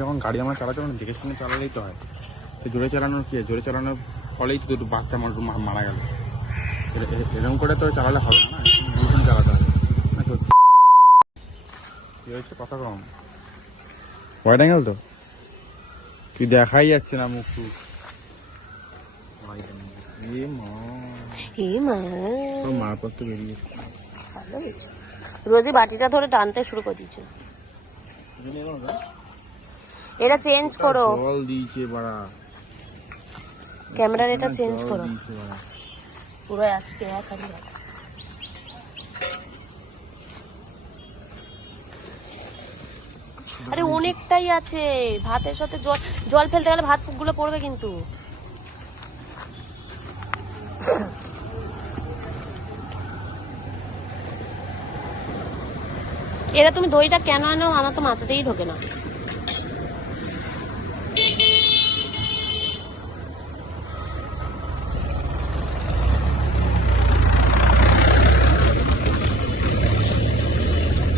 যখন গাড়ি আমরা চালাতে না দেখে শুনে চালালেই তো হয়। তো জোরে চালানোর কি, জোরে চালানোর ফলেই তো দুটো বাচ্চা মারা গেল। এরকম করে তো চালালে হবে না, বুঝুন চালাতে হবে না। কি হয়েছে কথা কম হোয়াইট অ্যাঙ্গেল তো কি দেখাই যাচ্ছে না মুখ টুক। মার পর তো বেরিয়ে রোজই বাটিটা ধরে টানতে শুরু করে দিচ্ছে। এটা চেঞ্জ করো, জল দিয়েছে বাড়া, ক্যামেরার এটা চেঞ্জ করো। পুরো আজকে খালি আরে অনেকটাই আছে। ভাতের সাথে জল ফেলতে গেলে ভাত গুলো পড়বে কিন্তু। এরা তুমি দইটা কেন আনো আমার তো মাথাতেই ঢোকে না।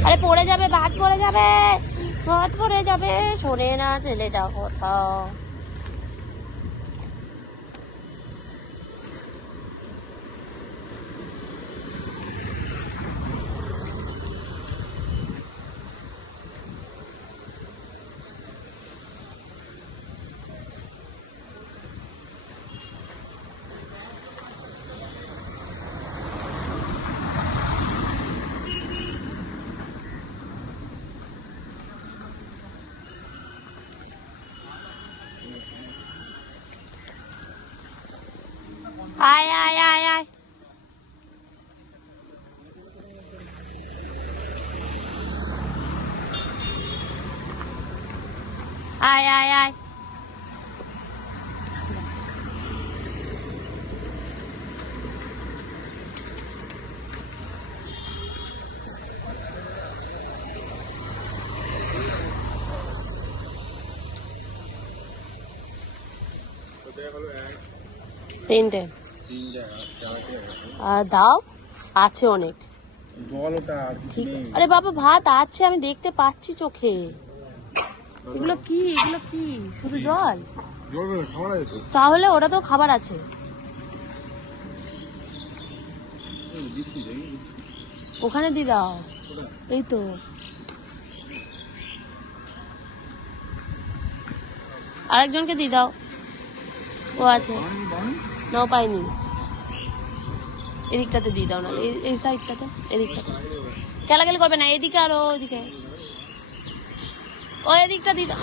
আরে পড়ে যাবে, ভাত পড়ে যাবে, ভাত পড়ে যাবে। শোনে না ছেলেটা কথা। আয় আয় আয় আয়, আয় আয় আয়। তিনটে দাও, আছে অনেক ঠিক। আরে বাবা ভাত আছে, আমি দেখতে পাচ্ছি চোখে। এগুলো কি, এগুলো কি শুধু জল? তাহলে ওটা তো খাবার আছে। ওখানে দিয়ে দাও, এই তো। আরেকজনকে দিয়ে দাও, ও আছে না, ও পাইনি। এদিকটাতে দিয়ে দাও না, এই সাইডটাতে, এদিকটাতে খেলাখেলি করবে না। এদিকে আর ওইদিকে, ও এদিকটা দিয়ে দাও।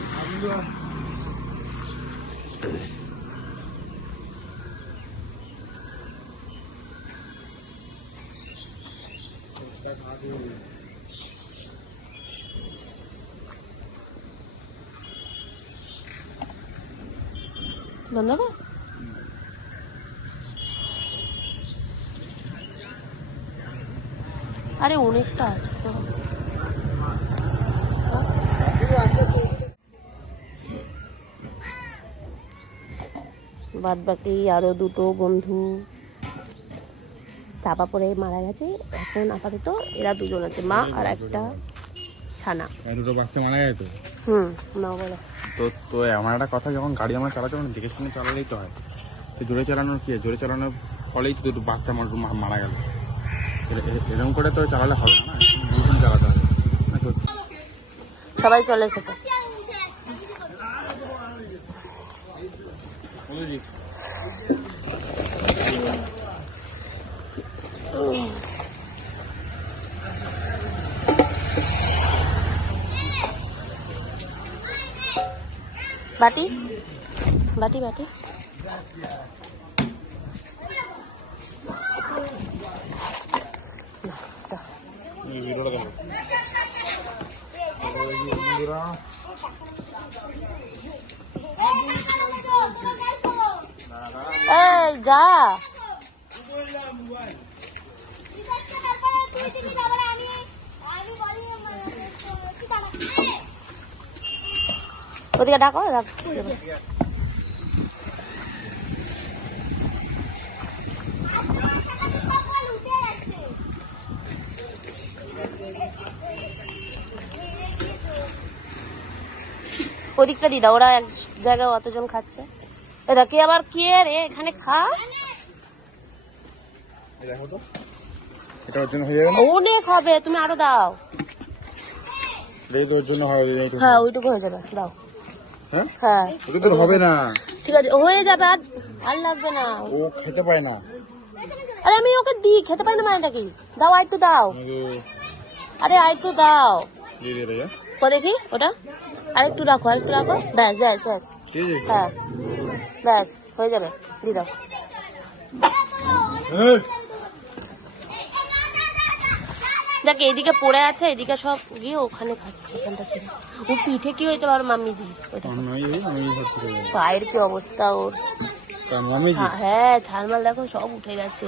বন্ধ কর। আরে অনেকটা আছে তো। বাদ বাকি আরো দুটো বন্ধু চাপা পড়ে মারা গেছে। এখন আপাতত এরা দুজন আছে, মা আর একটা ছানা। দুটো বাচ্চা মারা গেছে। না বলো তো তো এমন একটা কথা, যখন গাড়ি আমরা চালাতে না দেখে শুনে চালালেই তো হয়। তো জোরে চালানোর কি, জোরে চালানোর ফলেই তো দুটো বাচ্চা মারা গেল। এরকম করে তো চালালে হবে না, বুঝুন চালাতে হবে না। সবাই চলে এসেছে। বাটি বাটি বাটি এই যা। ওদিকে ডাকো, রাখ। ওদিকটা দিদা, ওরা এক জায়গায় অতজন খাচ্ছে। এটা কে আবার কে রে এখানে খা? দেখো তো, এটা ওর জন্য হয়ে যাবে না? অনেক হবে, তুমি আরো দাও। এটা ওর জন্য হয়। হ্যাঁ ওইটুকু হয়ে যাবে, দাও। হ্যাঁ হ্যাঁ ওটা তো হবে না। ঠিক আছে হয়ে যাবে, আর আর লাগবে না। ও খেতে পায় না। আরে আমি ওকে দিই, খেতে পাই না মানেটা কি? দাও আর একটু দাও। আরে আর একটু দাও। দিয়ে দে রে। ও দেখি ওটা, আরেকটু রাখো, আরেকটু রাখো। ব্যাস ব্যাস ব্যাস, হ্যাঁ ব্যাস হয়ে যাবে, দিয়ে দাও। দেখ এদিকে পড়ে আছে, এদিকে সব গিয়ে ওখানে খাচ্ছে, এখানটা ছিল। ও পিঠে কি হয়েছে আমার মাম্মিজি? পায়ের কি অবস্থা ওর, হ্যাঁ ছালমাল দেখো সব উঠে গেছে।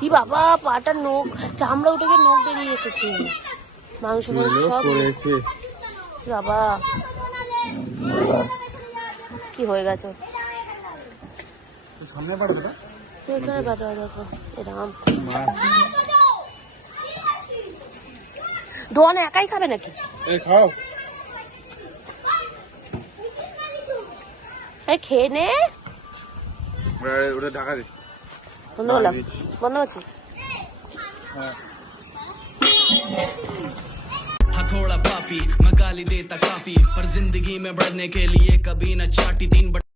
কি বাবা, পাটার নখ, চামড়া উঠে গিয়ে নখ বেরিয়ে এসেছে, মাংস সব। বাবা কি হয়ে গেছে সামনে পাঠাবে না? পেছনে পাটা দেখো, এরকম। ডন একাই খাবে নাকি? খাও, খেয়ে নে। ওটা ঢাকা দে। বন্ধ করলাম, বন্ধ করছি। हथौड़ा पापी मैं गाली देता काफी पर जिंदगी में बढ़ने के लिए कभी न चाटी 3